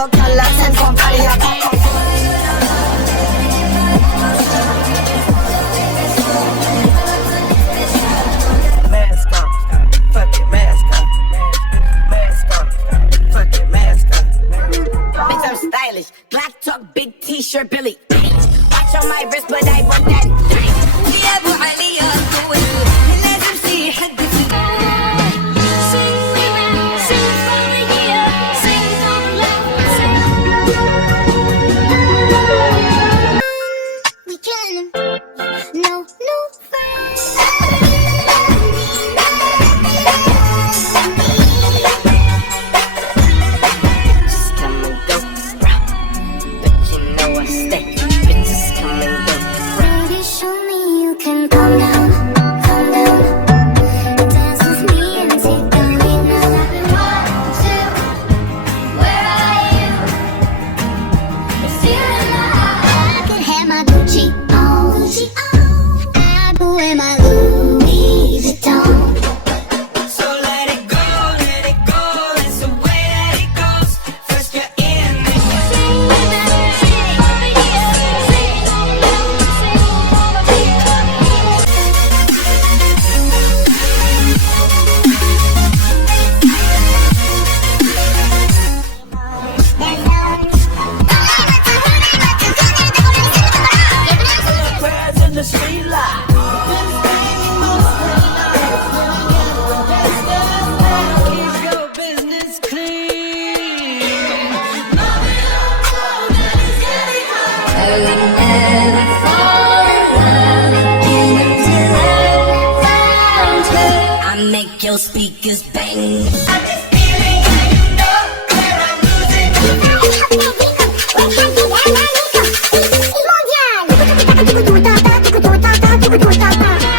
go girl and send from Paris a come. Mask on, fuck it, mask on. Mask on, fuck it, mask on. Bitch, I'm stylish, black top, big t-shirt, Billy. Watch on my wrist, but I want that. يا ابو علي لازم سي حد Make your speakers bang. Mondial.